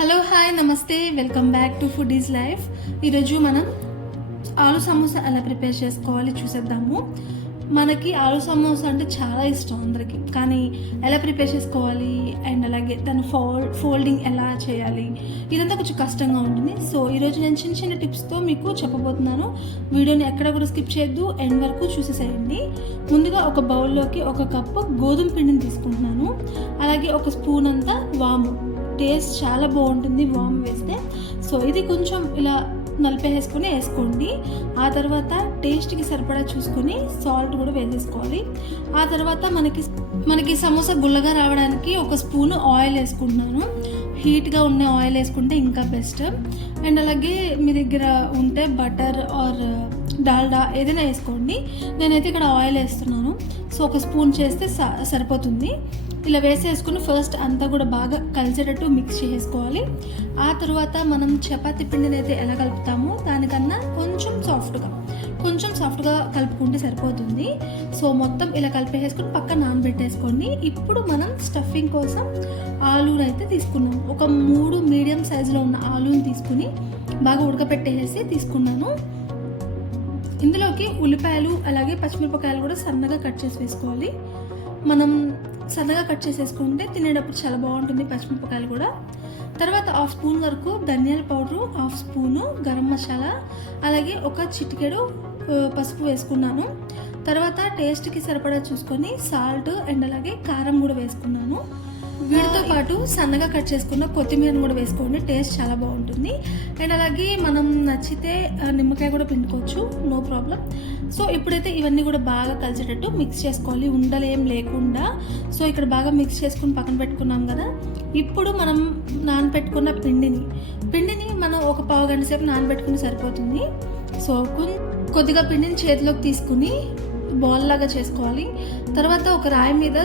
Hello hi నమస్తే welcome back to food is life. ఈరోజు మనం ఆలు సమోసా ఎలా ప్రిపేర్ చేసుకోవాలి చూసేద్దాము. మనకి ఆలు సమోసా అంటే చాలా ఇష్టం అందరికీ, కానీ ఎలా ప్రిపేర్ చేసుకోవాలి అండ్ అలాగే దాని ఫోల్డింగ్ ఎలా చేయాలి ఇదంతా కొంచెం కష్టంగా ఉంటుంది. సో ఈరోజు నేను చిన్న చిన్న టిప్స్తో మీకు చెప్పబోతున్నాను. వీడియోని ఎక్కడ కూడా స్కిప్ చేయొద్దు, ఎండ్ వరకు చూసేసేయండి. ముందుగా ఒక బౌల్లోకి 1 కప్పు గోధుమ పిండిని తీసుకుంటున్నాను. అలాగే 1 స్పూన్ అంతా వాము. టేస్ట్ చాలా బాగుంటుంది వామ్ వేస్తే. సో ఇది కొంచెం ఇలా నలిపేసుకొని వేసుకోండి. ఆ తర్వాత టేస్ట్కి సరిపడా చూసుకొని సాల్ట్ కూడా వేసేసుకోవాలి. ఆ తర్వాత మనకి సమోసా గుల్లగా రావడానికి 1 స్పూన్ ఆయిల్ వేసుకుంటున్నాను. హీట్గా ఉన్న ఆయిల్ వేసుకుంటే ఇంకా బెస్ట్. అండ్ అలాగే మీ దగ్గర ఉంటే బటర్ ఆర్ డాల్డా ఏదైనా వేసుకోండి. నేనైతే ఇక్కడ ఆయిల్ వేస్తున్నాను. సో 1 స్పూన్ చేస్తే సరిపోతుంది. ఇలా వేసేసుకుని ఫస్ట్ అంతా కూడా బాగా కలిసేటట్టు మిక్స్ చేసుకోవాలి. ఆ తర్వాత మనం చపాతీ పిండిని అయితే ఎలా కలుపుతామో దానికన్నా కొంచెం సాఫ్ట్గా కలుపుకుంటే సరిపోతుంది. సో మొత్తం ఇలా కలిపేసుకుని పక్కన నానబెట్టేసుకోండి. ఇప్పుడు మనం స్టఫింగ్ కోసం ఆలూని అయితే తీసుకున్నాం. ఒక 3 మీడియం సైజులో ఉన్న ఆలూని తీసుకుని బాగా ఉడకపెట్టేసి తీసుకున్నాను. ఇందులోకి ఉల్లిపాయలు అలాగే పచ్చిమిరపకాయలు కూడా సన్నగా కట్ చేసి వేసుకోవాలి. మనం సన్నగా కట్ చేసేసుకుంటే తినేటప్పుడు చాలా బాగుంటుంది పచ్చిమిరపకాయలు కూడా. తర్వాత 1/2 స్పూన్ వరకు ధనియాల పౌడరు, 1/2 స్పూను గరం మసాలా, అలాగే 1 చిటికెడు పసుపు వేసుకున్నాను. తర్వాత టేస్ట్కి సరిపడా చూసుకొని సాల్ట్ అండ్ అలాగే కారం కూడా వేసుకున్నాను. వీటితో పాటు సన్నగా కట్ చేసుకున్న కొత్తిమీరను కూడా వేసుకోండి, టేస్ట్ చాలా బాగుంటుంది. అండ్ అలాగే మనం నచ్చితే నిమ్మకాయ కూడా పిండుకోవచ్చు, నో ప్రాబ్లం. సో ఇప్పుడైతే ఇవన్నీ కూడా బాగా కలిసేటట్టు మిక్స్ చేసుకోవాలి, ఉండలేం లేకుండా. సో ఇక్కడ బాగా మిక్స్ చేసుకుని పక్కన పెట్టుకున్నాం కదా. ఇప్పుడు మనం నానబెట్టుకున్న పిండిని మనం ఒక పావు గంట సేపు నానబెట్టుకుని సరిపోతుంది. సో కొద్దిగా పిండిని చేతిలోకి తీసుకుని బాల్ లాగా చేసుకోవాలి. తర్వాత ఒక రాయి మీద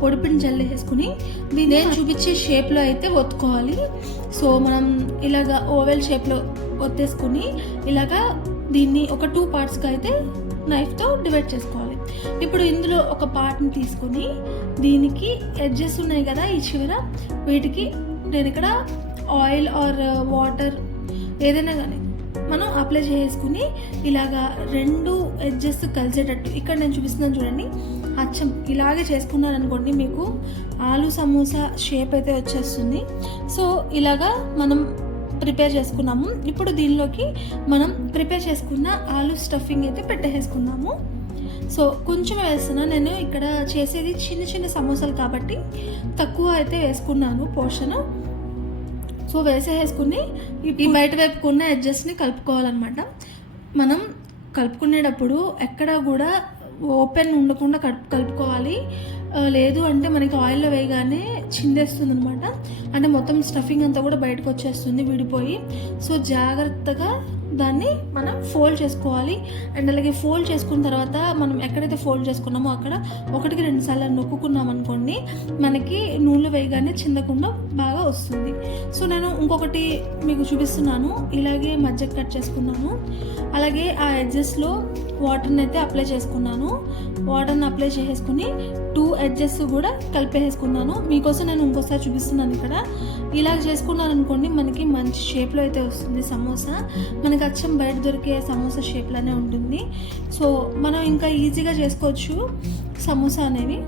పొడిపిండి జల్లేసుకుని నేను చూపించే షేప్లో అయితే ఒత్తుకోవాలి. సో మనం ఇలాగా ఓవెల్ షేప్లో ఒత్తేసుకుని ఇలాగా దీన్ని ఒక 2 పార్ట్స్గా అయితే నైఫ్తో డివైడ్ చేసుకోవాలి. ఇప్పుడు ఇందులో ఒక పార్ట్ని తీసుకుని దీనికి ఎడ్జెస్ ఉన్నాయి కదా ఈ చివర, వీటికి నేను ఇక్కడ ఆయిల్ ఆర్ వాటర్ ఏదైనా కానీ మనం అప్లై చేసుకుని ఇలాగా 2 ఎడ్జెస్ కలిసేటట్టు ఇక్కడ నేను చూపిస్తున్నాను చూడండి. అచ్చం ఇలాగే చేసుకున్నాను అనుకోండి, మీకు ఆలు సమోసా షేప్ అయితే వచ్చేస్తుంది. సో ఇలాగా మనం ప్రిపేర్ చేసుకున్నాము. ఇప్పుడు దీనిలోకి మనం ప్రిపేర్ చేసుకున్న ఆలు స్టఫింగ్ అయితే పెట్టేసుకున్నాము. సో కొంచెం వేస్తున్నాను, నేను ఇక్కడ చేసేది చిన్న సమోసాలు కాబట్టి తక్కువ అయితే వేసుకున్నాను పోర్షన్. సో వేసేసుకుని ఈ బయట వైపుకున్న ఎడ్జెస్ని కలుపుకోవాలన్నమాట. మనం కలుపుకునేటప్పుడు ఎక్కడ కూడా ఓపెన్ ఉండకుండా కలుపుకోవాలి. లేదు అంటే మనకి ఆయిల్లో వేయగానే చిందేస్తుంది అనమాట. అంటే మొత్తం స్టఫింగ్ అంతా కూడా బయటకు వచ్చేస్తుంది విడిపోయి. సో జాగ్రత్తగా దాన్ని మనం ఫోల్డ్ చేసుకోవాలి. అండ్ అలాగే ఫోల్డ్ చేసుకున్న తర్వాత మనం ఎక్కడైతే ఫోల్డ్ చేసుకున్నామో అక్కడ 1కి 2 సార్లు నొక్కుకున్నాం అనుకోండి, మనకి నూనెలో వేయగానే చిందకుండా బాగా వస్తుంది. సో నేను ఇంకొకటి మీకు చూపిస్తున్నాను. ఇలాగే మధ్యకి కట్ చేసుకున్నాను. అలాగే ఆ ఎడ్జెస్లో వాటర్ని అయితే అప్లై చేసుకున్నాను. వాటర్ని అప్లై చేసేసుకుని 2 ఎడ్జెస్ కూడా కలిపేసుకున్నాను. మీకోసం నేను ఇంకోసారి చూపిస్తున్నాను. ఇక్కడ ఇలా చేసుకున్నాను అనుకోండి, మనకి మంచి షేప్లో అయితే వస్తుంది సమోసా. మనకి అచ్చం బయట దొరికే సమోసా షేప్లోనే ఉంటుంది. సో మనం ఇంకా ఈజీగా చేసుకోవచ్చు సమోసా అనేవి.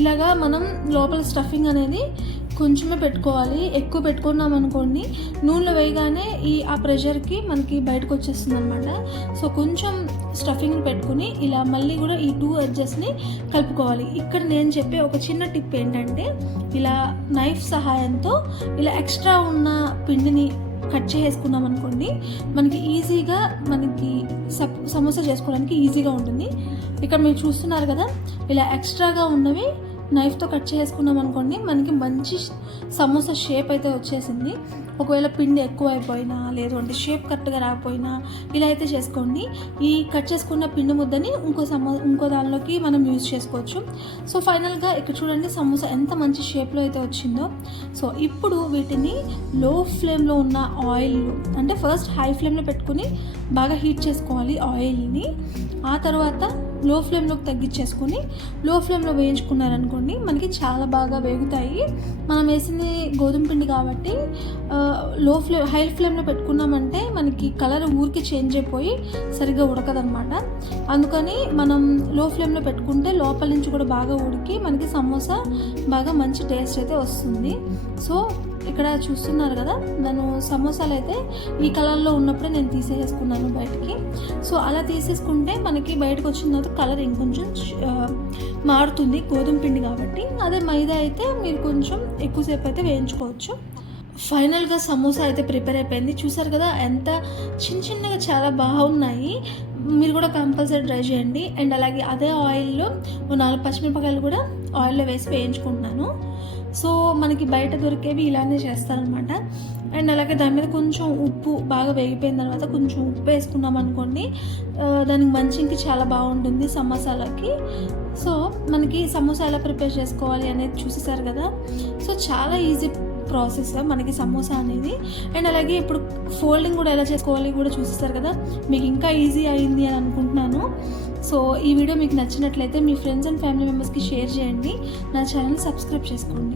ఇలాగా మనం లోపల స్టఫింగ్ అనేది కొంచెమే పెట్టుకోవాలి. ఎక్కువ పెట్టుకున్నాం అనుకోండి, నూనెలో వేయగానే ఆ ప్రెషర్కి మనకి బయటకు వచ్చేస్తుంది అనమాట. సో కొంచెం స్టఫింగ్ పెట్టుకుని ఇలా మళ్ళీ కూడా ఈ 2 ఎడ్జెస్ని కలుపుకోవాలి. ఇక్కడ నేను చెప్పే ఒక చిన్న టిప్ ఏంటంటే, ఇలా నైఫ్ సహాయంతో ఇలా ఎక్స్ట్రా ఉన్న పిండిని కట్ చేసుకున్నాం అనుకోండి, మనకి ఈజీగా సమోసా చేసుకోవడానికి ఈజీగా ఉంటుంది. ఇక్కడ మీరు చూస్తున్నారు కదా, ఇలా ఎక్స్ట్రాగా ఉన్నవి నైఫ్తో కట్ చేసుకున్నాం అనుకోండి, మనకి మంచి సమోసా షేప్ అయితే వచ్చేసింది. ఒకవేళ పిండి ఎక్కువ అయిపోయినా లేదు అంటే షేప్ కరెక్ట్గా రాకపోయినా ఇలా అయితే చేసుకోండి. ఈ కట్ చేసుకున్న పిండి ముద్దని ఇంకో దానిలోకి మనం యూజ్ చేసుకోవచ్చు. సో ఫైనల్గా ఇక్కడ చూడండి సమోసా ఎంత మంచి షేప్లో అయితే వచ్చిందో. సో ఇప్పుడు వీటిని లో ఫ్లేమ్లో ఉన్న ఆయిల్, అంటే ఫస్ట్ హై ఫ్లేమ్లో పెట్టుకుని బాగా హీట్ చేసుకోవాలి ఆయిల్ని. ఆ తర్వాత లో ఫ్లేమ్లోకి తగ్గించేసుకొని లో ఫ్లేమ్లో వేయించుకున్నారనుకోండి మనకి చాలా బాగా వేగుతాయి. మనం వేసింది గోధుమ పిండి కాబట్టి హై ఫ్లేమ్లో పెట్టుకున్నామంటే మనకి కలర్ ఊరికి చేంజ్ అయిపోయి సరిగ్గా ఉడకదనమాట. అందుకని మనం లో ఫ్లేమ్లో పెట్టుకుంటే లోపల నుంచి కూడా బాగా ఉడికి మనకి సమోసా బాగా మంచి టేస్ట్ అయితే వస్తుంది. సో ఇక్కడ చూస్తున్నారు కదా, నేను సమోసాలు అయితే ఈ కలర్లో ఉన్నప్పుడే నేను తీసేసుకున్నాను బయటికి. సో అలా తీసేసుకుంటే మనకి బయటకు వచ్చిన తర్వాత కలర్ ఇంకొంచెం మారుతుంది గోధుమ పిండి కాబట్టి. అదే మైదా అయితే మీరు కొంచెం ఎక్కువసేపు అయితే వేయించుకోవచ్చు. ఫైనల్గా సమోసా అయితే ప్రిపేర్ అయిపోయింది. చూసారు కదా ఎంత చిన్నగా చాలా బాగున్నాయి. మీరు కూడా కంపల్సరీ ట్రై చేయండి. అండ్ అలాగే అదే ఆయిల్లో 4 పచ్చిమిరపకాయలు కూడా ఆయిల్లో వేసి వేయించుకుంటున్నాను. సో మనకి బయట దొరికేవి ఇలానే చేస్తారనమాట. అండ్ అలాగే దాని మీద కొంచెం ఉప్పు, బాగా వేగిపోయిన తర్వాత కొంచెం ఉప్పు వేసుకున్నాం అనుకోండి, దానికి మంచికి చాలా బాగుంటుంది సమోసాలకి. సో మనకి సమోసా ఎలా ప్రిపేర్ చేసుకోవాలి అనేది చూసేసారు కదా. సో చాలా ఈజీ ప్రాసెస్ మనకి సమోసా అనేది. అండ్ అలాగే ఇప్పుడు ఫోల్డింగ్ కూడా ఎలా చేసుకోవాలి కూడా చూసేసారు కదా. మీకు ఇంకా ఈజీ అయింది అని అనుకుంటున్నాను. సో ఈ వీడియో మీకు నచ్చినట్లయితే మీ ఫ్రెండ్స్ అండ్ ఫ్యామిలీ మెంబర్స్కి షేర్ చేయండి. నా ఛానల్ సబ్స్క్రైబ్ చేసుకోండి.